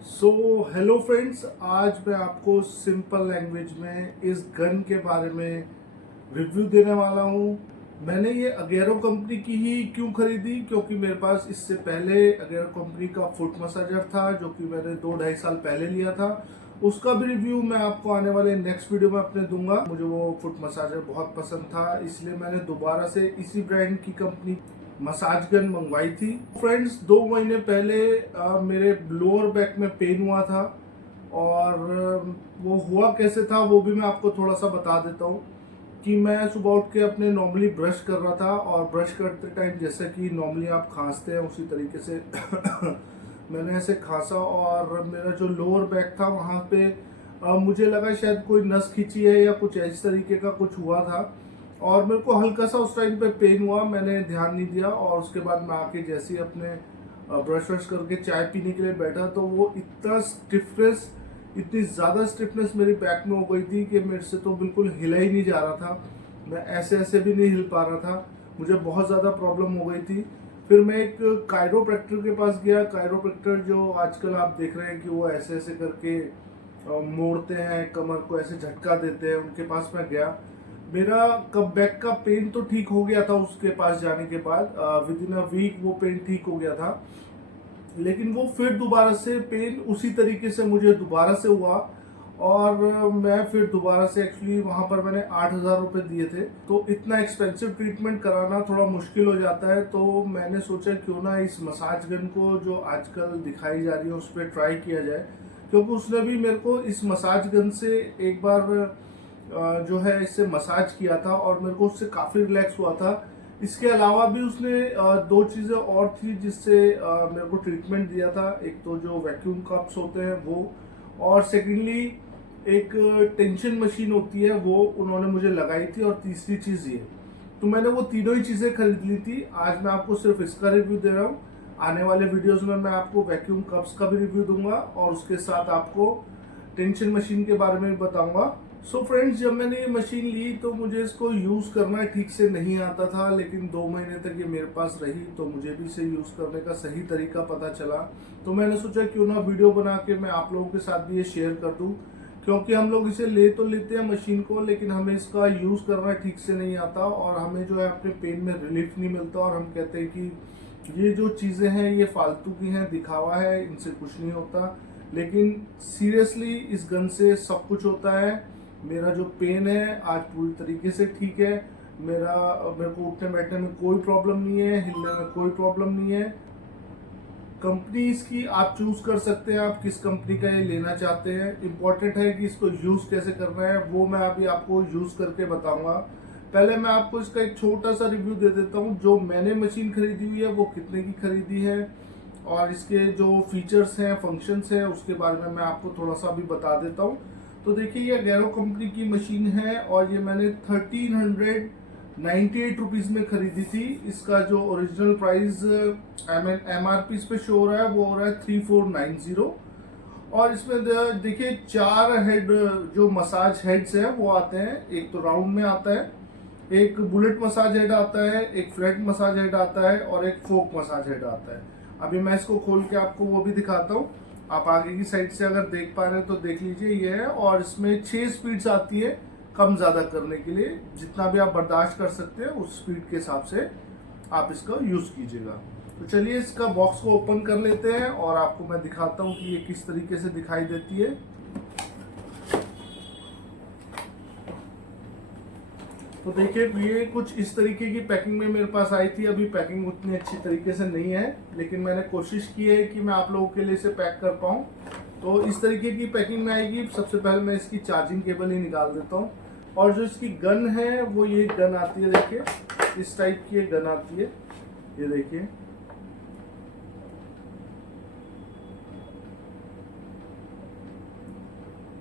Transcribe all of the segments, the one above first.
Hello friends, आज मैं आपको सिंपल लैंग्वेज में इस गन के बारे में रिव्यू देने वाला हूँ। मैंने ये अगेरो कंपनी की ही क्यों खरीदी, क्योंकि मेरे पास इससे पहले अगेरो कंपनी का फुट मसाजर था जो कि मैंने 2-2.5 साल पहले लिया था। उसका भी रिव्यू मैं आपको आने वाले नेक्स्ट वीडियो में अपने दूंगा। मुझे वो फुट मसाजर बहुत पसंद था, इसलिए मैंने दोबारा से इसी ब्रांड की कंपनी मसाज गन मंगवाई थी। फ्रेंड्स, 2 महीने पहले मेरे लोअर बैक में पेन हुआ था और वो हुआ कैसे था वो भी मैं आपको थोड़ा सा बता देता हूँ। कि मैं सुबह उठ के अपने नॉर्मली ब्रश कर रहा था और ब्रश करते टाइम जैसे कि नॉर्मली आप खांसते हैं उसी तरीके से मैंने ऐसे खांसा और मेरा जो लोअर बैक था वहाँ पे मुझे लगा शायद कोई नस खींची है या कुछ इस तरीके का कुछ हुआ था और मेरे को हल्का सा उस टाइम पे पेन हुआ। मैंने ध्यान नहीं दिया और उसके बाद मैं आके जैसे ही अपने ब्रश वश करके चाय पीने के लिए बैठा तो वो इतनी ज़्यादा स्टिफनेस मेरी बैक में हो गई थी कि मेरे से तो बिल्कुल हिला ही नहीं जा रहा था। मैं ऐसे ऐसे भी नहीं हिल पा रहा था, मुझे बहुत ज़्यादा प्रॉब्लम हो गई थी। फिर मैं एक कायरोप्रैक्टर के पास गया। कायरोप्रैक्टर जो आजकल आप देख रहे हैं कि वो ऐसे ऐसे करके मोड़ते हैं, कमर को ऐसे झटका देते हैं, उनके पास मैं गया। मेरा कब बैक का पेन तो ठीक हो गया था उसके पास जाने के बाद, विद इन अ वीक वो पेन ठीक हो गया था। लेकिन वो फिर दोबारा से पेन उसी तरीके से मुझे दोबारा से हुआ और मैं फिर दोबारा से एक्चुअली वहां पर मैंने 8,000 रुपए दिए थे। तो इतना एक्सपेंसिव ट्रीटमेंट कराना थोड़ा मुश्किल हो जाता है, तो मैंने सोचा क्यों ना इस मसाज गन को जो आजकल दिखाई जा रही है उस पर ट्राई किया जाए। क्योंकि उसने भी मेरे को इस मसाज गन से एक बार जो है इससे मसाज किया था और मेरे को उससे काफी रिलैक्स हुआ था। इसके अलावा भी उसने 2 चीजें और थी जिससे मेरे को ट्रीटमेंट दिया था। एक तो जो वैक्यूम कप्स होते हैं वो, और सेकेंडली एक टेंशन मशीन होती है वो उन्होंने मुझे लगाई थी, और तीसरी चीज ये। तो मैंने वो तीनों ही चीजें खरीद ली थी। आज मैं आपको सिर्फ इसका रिव्यू दे रहा हूँ। आने वाले वीडियोस में मैं आपको वैक्यूम कप्स का भी रिव्यू दूंगा और उसके साथ आपको टेंशन मशीन के बारे में भी बताऊंगा। फ्रेंड्स, जब मैंने ये मशीन ली तो मुझे इसको यूज करना ठीक से नहीं आता था, लेकिन 2 महीने तक ये मेरे पास रही तो मुझे भी इसे यूज करने का सही तरीका पता चला। तो मैंने सोचा क्यों ना वीडियो बना के मैं आप लोगों के साथ भी ये शेयर कर दूं। क्योंकि हम लोग इसे ले तो लेते हैं मशीन को, लेकिन हमें इसका यूज करना ठीक से नहीं आता और हमें जो है अपने पेन में रिलीफ नहीं मिलता और हम कहते हैं कि ये जो चीजें हैं ये फालतू की हैं, दिखावा है, इनसे कुछ नहीं होता। लेकिन सीरियसली इस गन से सब कुछ होता है। मेरा जो पेन है आज पूरी तरीके से ठीक है। मेरे को उठने बैठने में कोई प्रॉब्लम नहीं है, हिलने में कोई प्रॉब्लम नहीं है। कंपनी इसकी आप चूज कर सकते हैं, आप किस कंपनी का ये लेना चाहते हैं। इंपॉर्टेंट है कि इसको यूज कैसे करना है वो मैं अभी आपको यूज करके बताऊंगा। पहले मैं आपको इसका एक छोटा सा रिव्यू दे देता हूँ। जो मैंने मशीन खरीदी हुई है वो कितने की खरीदी है और इसके जो फीचर्स हैं, फंक्शंस हैं, उसके बारे में मैं आपको थोड़ा सा अभी बता देता हूँ। तो देखिए, ये गैरो कंपनी की मशीन है और ये मैंने 1398 रुपीज में खरीदी थी। इसका जो ओरिजिनल प्राइस MRP इस पे शो हो रहा है वो हो रहा है 3490। और इसमें देखिए 4 हेड जो मसाज हेड्स है वो आते हैं। एक तो राउंड में आता है, एक बुलेट मसाज हेड आता है, एक फ्लैट मसाज हेड आता है और एक फोक मसाज हेड आता है। अभी मैं इसको खोल के आपको वो भी दिखाता हूँ। आप आगे की साइड से अगर देख पा रहे हैं तो देख लीजिए ये है, और इसमें 6 स्पीड्स आती है कम ज्यादा करने के लिए। जितना भी आप बर्दाश्त कर सकते हैं उस स्पीड के हिसाब से आप इसका यूज कीजिएगा। तो चलिए इसका बॉक्स को ओपन कर लेते हैं और आपको मैं दिखाता हूँ कि ये किस तरीके से दिखाई देती है। तो देखिए, ये कुछ इस तरीके की पैकिंग में मेरे पास आई थी। अभी पैकिंग उतनी अच्छी तरीके से नहीं है, लेकिन मैंने कोशिश की है कि मैं आप लोगों के लिए इसे पैक कर पाऊँ। तो इस तरीके की पैकिंग में आएगी। सबसे पहले मैं इसकी चार्जिंग केबल ही निकाल देता हूँ। और जो इसकी गन है वो ये गन आती है, देखिए इस टाइप की गन आती है। ये देखिए,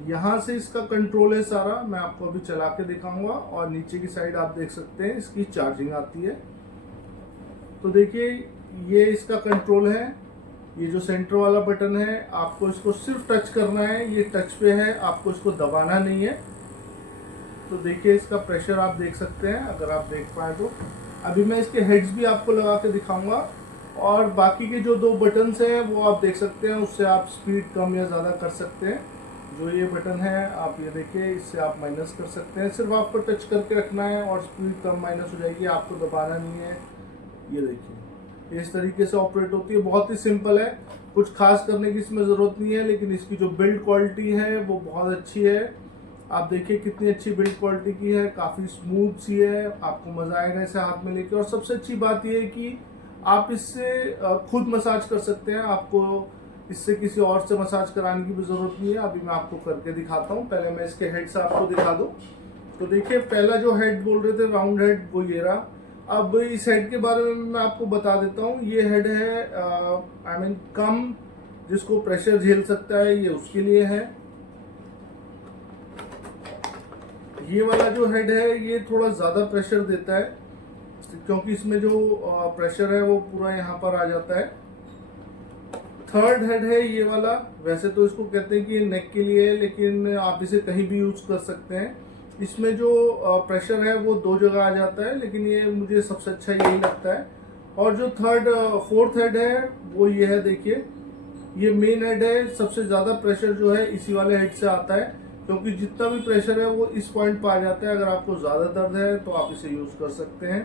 यहां से इसका कंट्रोल है सारा। मैं आपको अभी चला के दिखाऊंगा। और नीचे की साइड आप देख सकते हैं इसकी चार्जिंग आती है। तो देखिए, ये इसका कंट्रोल है। ये जो सेंटर वाला बटन है आपको इसको सिर्फ टच करना है, ये टच पे है, आपको इसको दबाना नहीं है। तो देखिए इसका प्रेशर आप देख सकते हैं, अगर आप देख पाए तो। अभी मैं इसके हेड्स भी आपको लगा के दिखाऊंगा और बाकी के जो 2 बटन्स हैं वो आप देख सकते हैं, उससे आप स्पीड कम या ज़्यादा कर सकते हैं। जो ये बटन है आप ये देखिए, इससे आप माइनस कर सकते हैं। सिर्फ आपको टच करके रखना है और स्पीड कम माइनस हो जाएगी, आपको दबाना नहीं है। ये देखिए इस तरीके से ऑपरेट होती है, बहुत ही सिंपल है, कुछ खास करने की इसमें ज़रूरत नहीं है। लेकिन इसकी जो बिल्ड क्वालिटी है वो बहुत अच्छी है। आप देखिए कितनी अच्छी बिल्ड क्वालिटी की है, काफ़ी स्मूथ सी है, आपको मज़ा आएगा इसे हाथ में लेके। और सबसे अच्छी बात ये है कि आप इससे खुद मसाज कर सकते हैं, आपको इससे किसी और से मसाज कराने की भी ज़रूरत नहीं है। अभी मैं आपको करके दिखाता हूँ। पहले मैं इसके हेड से आपको दिखा दूँ। तो देखिए पहला जो हेड बोल रहे थे राउंड हेड, वो ये रहा। अब इस हेड के बारे में मैं आपको बता देता हूँ। ये हेड है आई मीन कम, जिसको प्रेशर झेल सकता है ये उसके लिए है। ये वाला जो हेड है ये थोड़ा ज़्यादा प्रेशर देता है, क्योंकि इसमें जो प्रेशर है वो पूरा यहाँ पर आ जाता है। थर्ड हेड है ये वाला, वैसे तो इसको कहते हैं कि ये नेक के लिए है, लेकिन आप इसे कहीं भी यूज कर सकते हैं। इसमें जो प्रेशर है वो 2 जगह आ जाता है, लेकिन ये मुझे सबसे अच्छा यही लगता है। और जो फोर्थ हेड है वो ये है, देखिए ये मेन हेड है। सबसे ज़्यादा प्रेशर जो है इसी वाले हेड से आता है, क्योंकि जितना भी प्रेशर है वो इस पॉइंट पर आ जाता है। अगर आपको ज़्यादा दर्द है तो आप इसे यूज़ कर सकते हैं,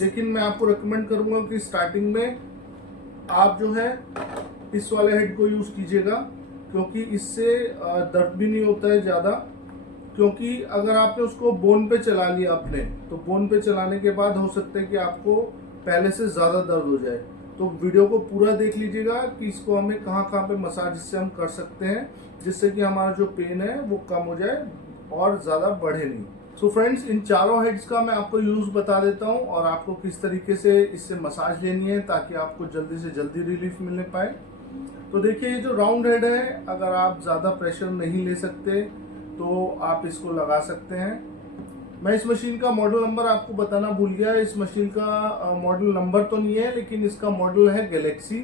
लेकिन मैं आपको रिकमेंड करूँगा कि स्टार्टिंग में आप जो है इस वाले हेड को यूज़ कीजिएगा, क्योंकि इससे दर्द भी नहीं होता है ज़्यादा। क्योंकि अगर आपने उसको बोन पे चला लिया अपने, तो बोन पे चलाने के बाद हो सकता है कि आपको पहले से ज़्यादा दर्द हो जाए। तो वीडियो को पूरा देख लीजिएगा कि इसको हमें कहाँ कहाँ पे मसाज इससे हम कर सकते हैं, जिससे कि हमारा जो पेन है वो कम हो जाए और ज़्यादा बढ़े नहीं। सो फ्रेंड्स, इन चारों हेड्स का मैं आपको यूज़ बता देता हूँ और आपको किस तरीके से इससे मसाज लेनी है, ताकि आपको जल्दी से जल्दी रिलीफ मिलने पाए। तो देखिए ये जो राउंड हेड है, अगर आप ज़्यादा प्रेशर नहीं ले सकते तो आप इसको लगा सकते हैं। मैं इस मशीन का मॉडल नंबर आपको बताना भूल गया। इस मशीन का मॉडल नंबर तो नहीं है, लेकिन इसका मॉडल है गैलेक्सी,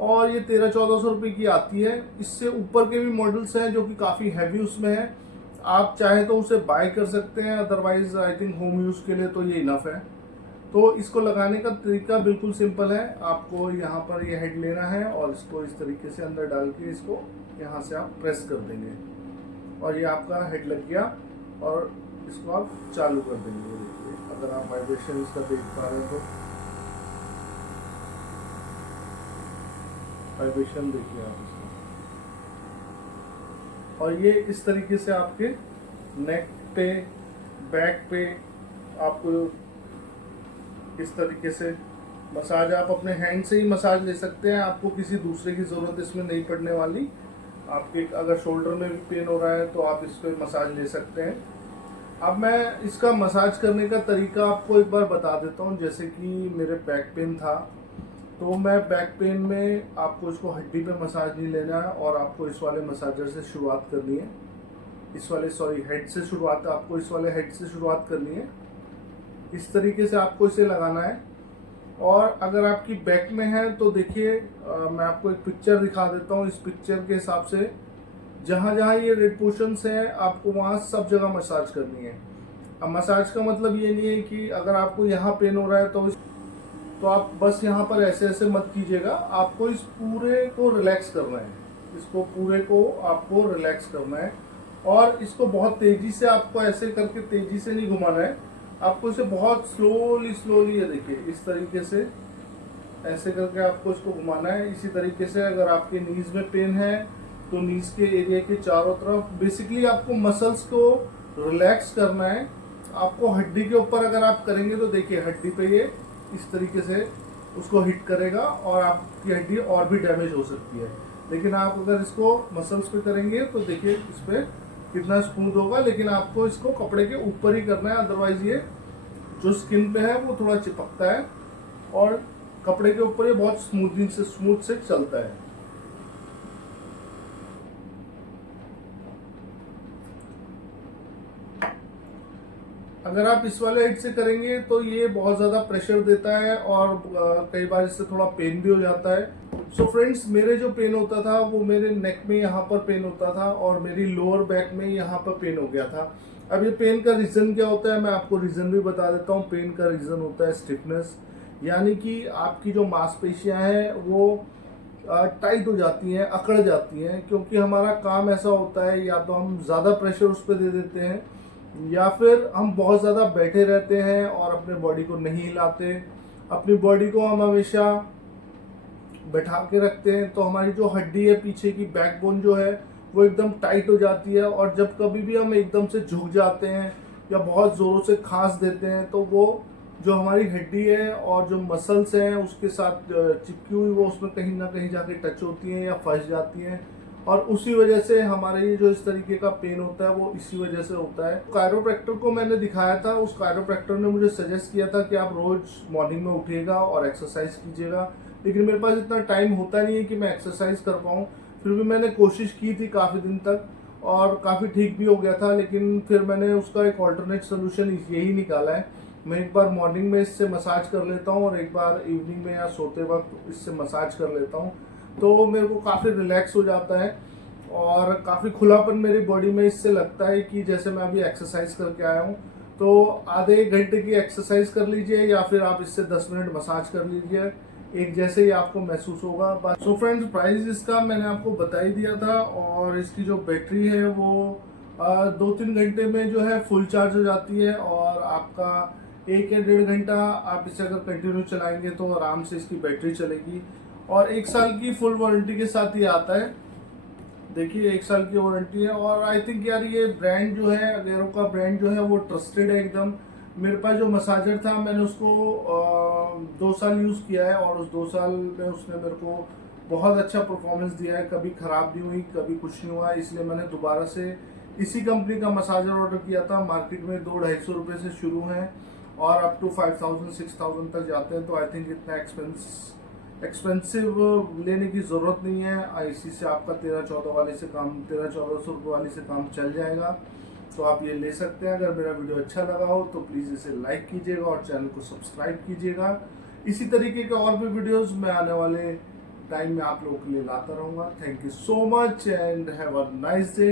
और ये 1300-1400 रुपये की आती है। इससे ऊपर के भी मॉडल्स हैं जो कि काफ़ी हैवी उसमें है, आप चाहे तो उसे बाय कर सकते हैं। Otherwise I think home use के लिए तो ये इनफ है। तो इसको लगाने का तरीका बिल्कुल सिंपल है। आपको यहाँ पर ये हेड लेना है और इसको इस तरीके से अंदर डाल के इसको यहाँ से आप प्रेस कर देंगे, और ये आपका हेड लग गया। और इसको आप चालू कर देंगे। देखिए अगर आप वाइब्रेशन इसका देख पा रहे हैं तो वाइब्रेशन देखिए आप इसका, और ये इस तरीके से आपके नेक पे, बैक पे आपको इस तरीके से मसाज, आप अपने हैंड से ही मसाज ले सकते हैं। आपको किसी दूसरे की ज़रूरत इसमें नहीं पड़ने वाली। आपके अगर शोल्डर में भी पेन हो रहा है तो आप इस पर मसाज ले सकते हैं। अब मैं इसका मसाज करने का तरीका आपको एक बार बता देता हूँ। जैसे कि मेरे बैक पेन था, तो मैं बैक पेन में आपको इसको हड्डी पे मसाज नहीं लेना है, और आपको इस वाले मसाजर से शुरुआत करनी है। इस वाले हेड से शुरुआत, आपको इस वाले हेड से शुरुआत करनी है। इस तरीके से आपको इसे लगाना है। और अगर आपकी बैक में है तो देखिए मैं आपको एक पिक्चर दिखा देता हूँ। इस पिक्चर के हिसाब से जहाँ जहाँ ये रेड पोर्शंस है, आपको वहाँ सब जगह मसाज करनी है। अब मसाज का मतलब ये नहीं है कि अगर आपको यहाँ पेन हो रहा है तो आप बस यहाँ पर ऐसे ऐसे मत कीजिएगा। आपको इस पूरे को रिलैक्स करना है, इसको पूरे को आपको रिलैक्स करना है। और इसको बहुत तेजी से, आपको ऐसे करके तेजी से नहीं घुमाना है, आपको इसे बहुत स्लोली स्लोली, है देखिए इस तरीके से ऐसे करके आपको इसको घुमाना है। इसी तरीके से अगर आपके नीज में पेन है तो नीज के एरिया के चारों तरफ बेसिकली आपको मसल्स को रिलैक्स करना है। आपको हड्डी के ऊपर अगर आप करेंगे तो देखिए हड्डी पे ये इस तरीके से उसको हिट करेगा और आपकी हड्डी और भी डैमेज हो सकती है। लेकिन आप अगर इसको मसल्स पे करेंगे तो देखिए इस पर कितना स्मूथ होगा। लेकिन आपको इसको कपड़े के ऊपर ही करना है, अदरवाइज ये जो स्किन पे है वो थोड़ा चिपकता है, और कपड़े के ऊपर ये बहुत स्मूथ से चलता है। अगर आप इस वाले हेड से करेंगे तो ये बहुत ज़्यादा प्रेशर देता है और कई बार इससे थोड़ा पेन भी हो जाता है। सो फ्रेंड्स, मेरे जो पेन होता था वो मेरे नेक में यहाँ पर पेन होता था और मेरी लोअर बैक में यहाँ पर पेन हो गया था। अब ये पेन का रीज़न क्या होता है मैं आपको रीज़न भी बता देता हूँ। पेन का रीज़न होता है स्टिफनेस। यानी कि आपकी जो मांसपेशियां हैं वो टाइट हो जाती हैं, अकड़ जाती हैं, क्योंकि हमारा काम ऐसा होता है या तो हम ज़्यादा प्रेशर उस पर दे देते हैं या फिर हम बहुत ज़्यादा बैठे रहते हैं और अपने बॉडी को नहीं हिलाते। अपनी बॉडी को हम हमेशा बैठा के रखते हैं तो हमारी जो हड्डी है पीछे की, बैकबोन जो है वो एकदम टाइट हो जाती है, और जब कभी भी हम एकदम से झुक जाते हैं या बहुत ज़ोरों से खांस देते हैं तो वो जो हमारी हड्डी है और जो मसल्स हैं उसके साथ चिपकी हुई वो उसमें कहीं ना कहीं जाके टच होती हैं या फंस जाती हैं, और उसी वजह से हमारे ये जो इस तरीके का पेन होता है वो इसी वजह से होता है। कायरोप्रैक्टर को मैंने दिखाया था, उस कायरोप्रैक्टर ने मुझे सजेस्ट किया था कि आप रोज मॉर्निंग में उठिएगा और एक्सरसाइज कीजिएगा, लेकिन मेरे पास इतना टाइम होता नहीं है कि मैं एक्सरसाइज कर पाऊँ। फिर भी मैंने कोशिश की थी काफ़ी दिन तक और काफ़ी ठीक भी हो गया था, लेकिन फिर मैंने उसका एक ऑल्टरनेट सोल्यूशन यही निकाला है। मैं एक बार मॉर्निंग में इससे मसाज कर लेता हूँ और एक बार इवनिंग में या सोते वक्त इससे मसाज कर लेता हूँ, तो मेरे को काफ़ी रिलैक्स हो जाता है और काफ़ी खुलापन मेरी बॉडी में इससे लगता है कि जैसे मैं अभी एक्सरसाइज करके आया हूँ। तो आधे एक घंटे की एक्सरसाइज कर लीजिए या फिर आप इससे 10 मिनट मसाज कर लीजिए, एक जैसे ही आपको महसूस होगा। सो फ्रेंड्स, प्राइस इसका मैंने आपको बता ही दिया था, और इसकी जो बैटरी है वो 2-3 घंटे में जो है फुल चार्ज हो जाती है, और आपका 1 या 1.5 घंटा आप इसे अगर कंटिन्यू चलाएंगे तो आराम से इसकी बैटरी चलेगी, और 1 साल की फुल वारंटी के साथ ये आता है। देखिए 1 साल की वारंटी है, और आई थिंक यार ये ब्रांड जो है, अगेरो का ब्रांड जो है वो ट्रस्टेड है एकदम। मेरे पास जो मसाजर था मैंने उसको 2 साल यूज़ किया है, और उस 2 साल में उसने मेरे को बहुत अच्छा परफॉर्मेंस दिया है, कभी ख़राब नहीं हुई, कभी कुछ नहीं हुआ। इसलिए मैंने दोबारा से इसी कंपनी का मसाजर ऑर्डर किया था। मार्केट में 200-250 रुपये से शुरू हैं और अप टू 5000-6000 तक जाते हैं, तो आई थिंक इतना एक्सपेंसिव लेने की ज़रूरत नहीं है। इसी से आपका 13-14 वाले से काम, 1300-1400 रुपये वाले से काम चल जाएगा, तो आप ये ले सकते हैं। अगर मेरा वीडियो अच्छा लगा हो तो प्लीज़ इसे लाइक कीजिएगा और चैनल को सब्सक्राइब कीजिएगा। इसी तरीके के और भी वीडियोस मैं आने वाले टाइम में आप लोगों के लिए लाता रहूँगा। Thank you so much and have a nice day.